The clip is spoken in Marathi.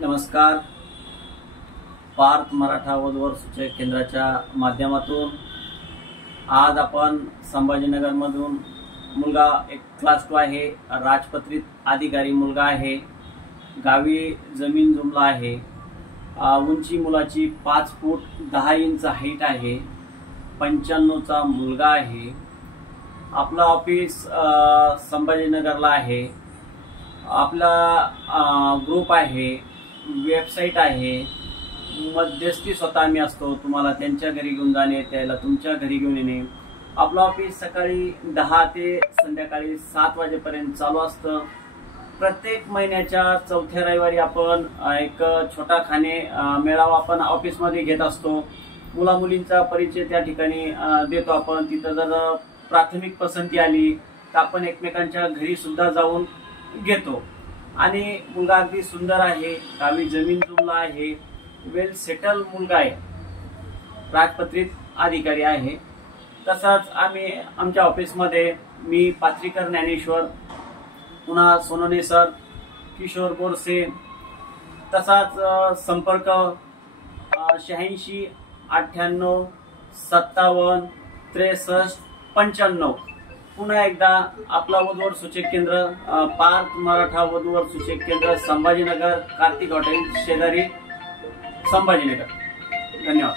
नमस्कार. पार्थ मराठा वधूवर सूचक केंद्राच्या माध्यमातून आज आपण संभाजीनगरमधून मुलगा एक क्लास 2 आहे, राजपत्रित अधिकारी मुलगा आहे, गावी जमीन जुमला आहे, उंची मुलाची 5 फूट 10 इंच हाईट आहे, 95चा मुलगा आहे. आपलं ऑफिस संभाजीनगरला आहे. आपला ग्रुप आहे, वेबसाईट आहे, मध्यस्थी स्वतः आम्ही असतो. तुम्हाला त्यांच्या घरी घेऊन जाणे, त्याला तुमच्या घरी घेऊन येणे. आपलं ऑफिस सकाळी 10 ते संध्याकाळी 7 वाजेपर्यंत चालू असतं. प्रत्येक महिन्याच्या 4थ्या रविवारी आपण एक छोटा खाणे मेळावा आपण ऑफिसमध्ये घेत असतो. मुला मुलींचा परिचय त्या ठिकाणी देतो आपण. तिथं जर प्राथमिक पसंती आली तर आपण एकमेकांच्या घरी सुद्धा जाऊन घेतो. आणि मुलगा अगदी सुंदर आहे, गावी जमीन जुमला आहे, वेल सेटल मुलगा आहे, राजपत्रित अधिकारी आहे. तसाच आम्ही आमच्या ऑफिसमध्ये मी पात्रीकर ज्ञानेश्वर, पुन्हा सोनोने सर, किशोर बोरसे, तसाच संपर्क 86 98 57 63 95. पुन्हा एकदा आपला वधूवर सूचक केंद्र पार्थ मराठा वधूवर सूचक केंद्र संभाजीनगर, कार्तिक हॉटेल शेजारी, संभाजीनगर. धन्यवाद.